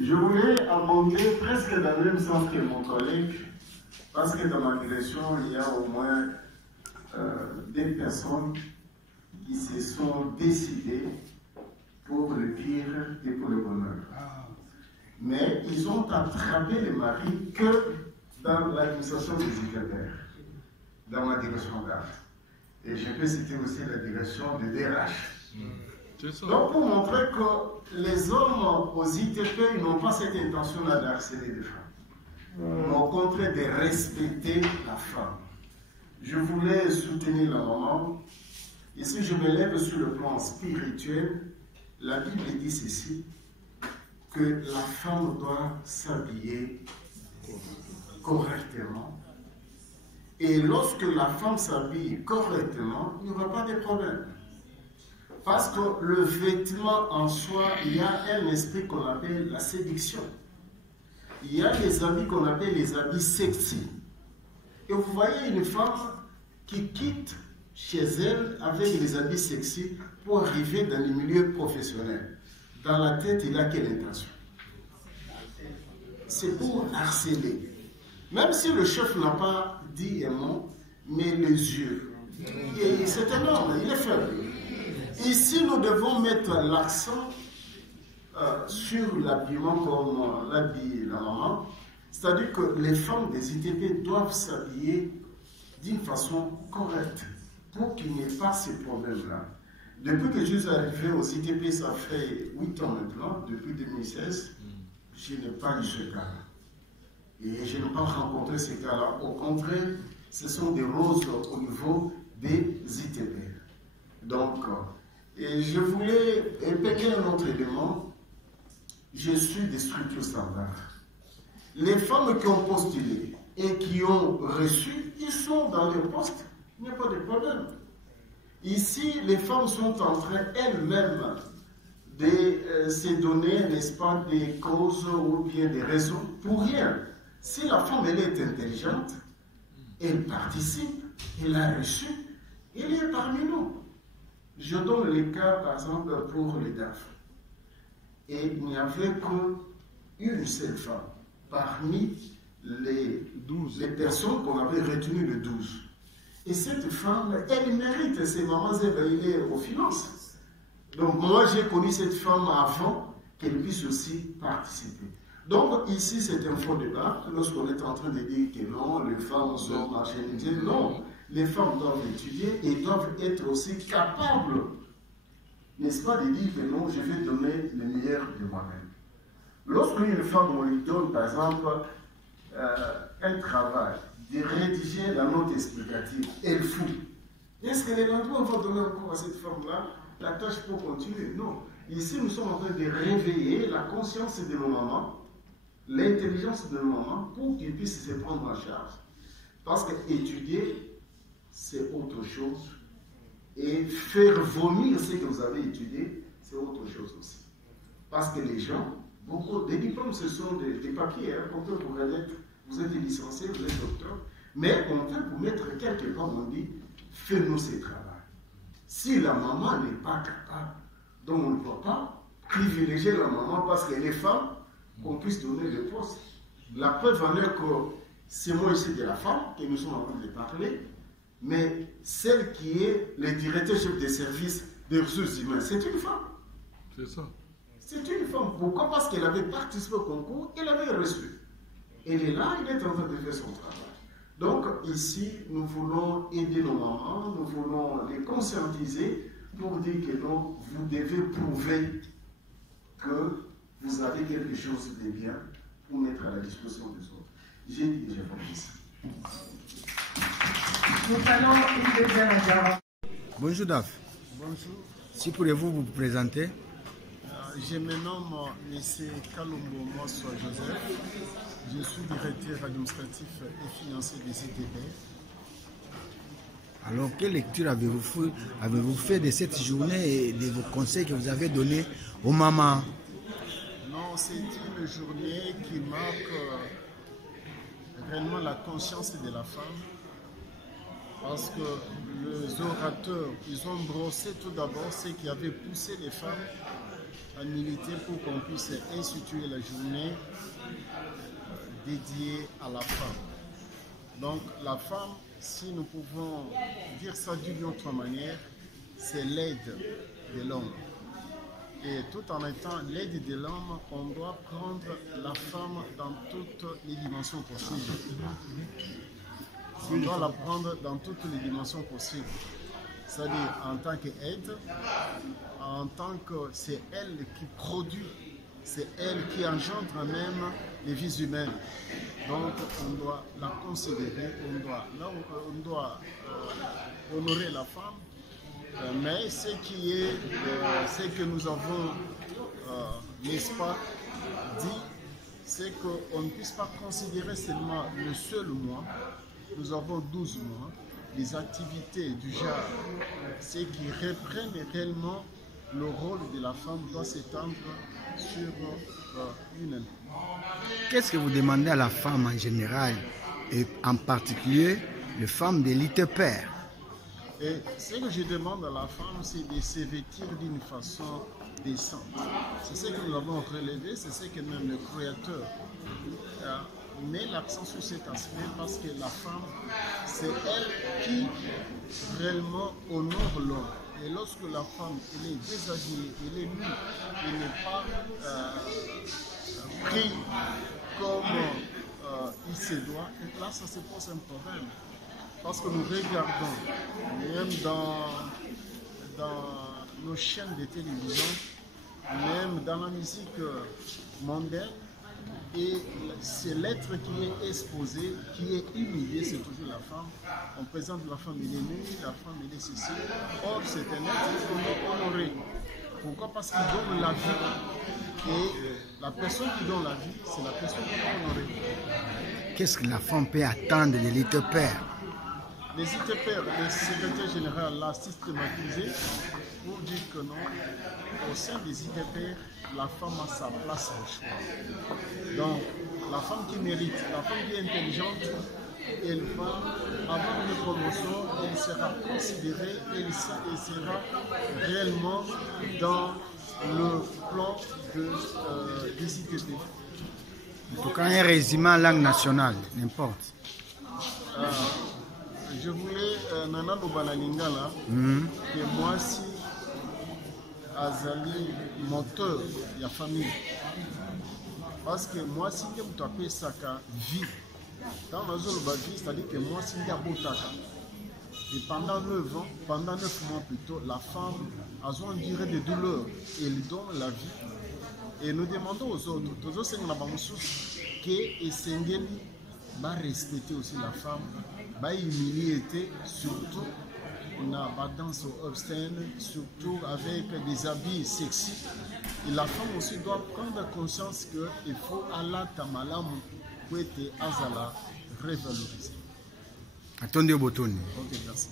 Je voulais aborder presque dans le même sens que mon collègue, parce que dans ma direction, il y a au moins des personnes qui se sont décidées pour le pire et pour le bonheur. Mais ils ont attrapé les maris que dans l'administration musicale, dans ma direction d'art. Et je peux citer aussi la direction de DRH. Donc pour montrer que les hommes aux ITP n'ont pas cette intention-là d'harceler les femmes. Au contraire de respecter la femme. Je voulais soutenir la maman. Et si je me lève sur le plan spirituel, la Bible dit ceci, que la femme doit s'habiller correctement. Et lorsque la femme s'habille correctement, il n'y aura pas de problème. Parce que le vêtement en soi, il y a un esprit qu'on appelle la séduction. Il y a les habits qu'on appelle les habits sexy. Et vous voyez une femme qui quitte chez elle avec les habits sexy pour arriver dans le milieu professionnel. Dans la tête, il a quelle intention? C'est pour harceler. Même si le chef n'a pas dit un mot, mais les yeux. C'est un homme, il est faible. Ici, nous devons mettre l'accent sur l'habillement comme l'habille la maman. C'est-à-dire que les femmes des ITP doivent s'habiller d'une façon correcte pour qu'il n'y ait pas ces problèmes-là. Depuis que je suis arrivé aux ITP, ça fait 8 ans maintenant, depuis 2016, je n'ai pas eu ce cas-là. Et je n'ai pas rencontré ces cas-là. Au contraire, ce sont des roses au niveau des ITP. Donc, et je voulais payer un autre élément. Je suis des structures standards. Les femmes qui ont postulé et qui ont reçu, ils sont dans leur poste. Il n'y a pas de problème. Ici, les femmes sont en train elles-mêmes de se donner, n'est-ce pas, des causes ou bien des raisons pour rien. Si la femme, elle est intelligente, elle participe, elle a reçu, elle est parmi nous. Je donne le cas, par exemple, pour les DAF. Et il n'y avait qu'une seule femme parmi les personnes qu'on avait retenues de 12. Et cette femme, elle mérite, ses mamans, elle est aux finances. Donc moi, j'ai connu cette femme avant qu'elle puisse aussi participer. Donc ici, c'est un faux débat. Lorsqu'on est en train de dire que non, les femmes sont marginalisées, non. Les femmes doivent étudier et doivent être aussi capables, n'est-ce pas, de dire que non, je vais donner le meilleur de moi-même. Lorsqu'une femme, on lui donne, par exemple, un travail, de rédiger la note explicative, elle fout. Est-ce que les lendemains vont donner encore à cette femme-là la tâche pour continuer? Non. Ici, nous sommes en train de réveiller la conscience de nos mamans, l'intelligence de nos mamans, pour qu'ils puissent se prendre en charge. Parce qu'étudier, c'est autre chose. Et faire vomir ce que vous avez étudié, c'est autre chose aussi. Parce que les gens, beaucoup, des diplômes, ce sont des papiers. Hein, on peut vous remettre, vous êtes licencié, vous êtes docteur. Mais on peut vous mettre quelque part, on dit, fais-nous ce travail. Si la maman n'est pas capable, donc on ne peut pas privilégier la maman parce qu'elle est femme, qu'on puisse donner le poste. La preuve en est que c'est moi ici de la femme, que nous sommes en train de parler, mais celle qui est le directeur chef des services des ressources humaines, c'est une femme. C'est ça. C'est une femme. Pourquoi? Parce qu'elle avait participé au concours, elle avait reçu. Elle est là, elle est en train de faire son travail. Donc ici, nous voulons aider nos mamans, nous voulons les conscientiser pour dire que non, vous devez prouver que vous avez quelque chose de bien pour mettre à la disposition des autres. J'ai dit que j'ai fait ça. Nous allons une deuxième intervention. Bonjour Daf. Bonjour. Si pourriez-vous vous présenter? Je me nomme M. Kalumbo Mosso Joseph. Je suis directeur administratif et financier des ITP. Alors, quelle lecture avez-vous fait de cette journée et de vos conseils que vous avez donnés aux mamans? Non, c'est une journée qui marque réellement la conscience de la femme. Parce que les orateurs, ils ont brossé tout d'abord ce qui avait poussé les femmes milité pour qu'on puisse instituer la journée dédiée à la femme. Donc la femme, si nous pouvons dire ça d'une autre manière, c'est l'aide de l'homme. Et tout en étant l'aide de l'homme, on doit prendre la femme dans toutes les dimensions possibles. On doit la prendre dans toutes les dimensions possibles. C'est-à-dire en tant qu'aide, en tant que c'est elle qui produit, c'est elle qui engendre même les vies humaines. Donc on doit la considérer, on doit honorer la femme. Mais ce que nous avons, n'est-ce pas, dit, c'est qu'on ne puisse pas considérer seulement le seul mois. Nous avons 12 mois. Les activités du genre, ce qui reprennent réellement le rôle de la femme doit s'étendre sur une année. Qu'est-ce que vous demandez à la femme en général et en particulier les femmes d'élite père? Et ce que je demande à la femme, c'est de se vêtir d'une façon décente. C'est ce que nous avons relevé, c'est ce que même le Créateur met l'accent sur cet aspect, parce que la femme, c'est elle qui réellement honore l'homme. Et lorsque la femme elle est déshabillée, elle est nue, elle n'est pas prise comme il se doit, et là ça se pose un problème. Parce que nous regardons, même dans nos chaînes de télévision, même dans la musique mondaine, et c'est l'être qui est exposé, qui est humilié, c'est toujours la femme. On présente la femme, elle est nue, la femme, elle est ceci. Or, c'est un être qu'on doit honorer. Pourquoi? Parce qu'il donne la vie. Et la personne qui donne la vie, c'est la personne qu'on doit honorer. Qu'est-ce que la femme peut attendre de l'ITPR? Les ITPR, le secrétaire général l'a systématisé pour dire que non, au sein des ITPR, la femme a sa place au choix. Donc, la femme qui mérite, la femme qui est intelligente, elle va avoir une promotion, elle sera considérée, elle sera réellement dans le plan des ITPR. En tout cas, un résumé en langue nationale, n'importe. Je voulais Nana Lobana Lingala, que moi si azali moteur de la famille. Parce que moi si je me appelle ça vie, dans la zone de vie, c'est-à-dire que moi si je botaka. Et pendant 9 ans, pendant 9 mois plutôt, la femme a une durée de douleur et elle donne la vie. Et nous demandons aux autres, que va respecter aussi la femme, va humilier, surtout na danse obscène, surtout avec des habits sexy. Et la femme aussi doit prendre conscience qu'il faut Allah Tamalamu pour être Azala revaloriser. Attendez au bouton. Ok, merci.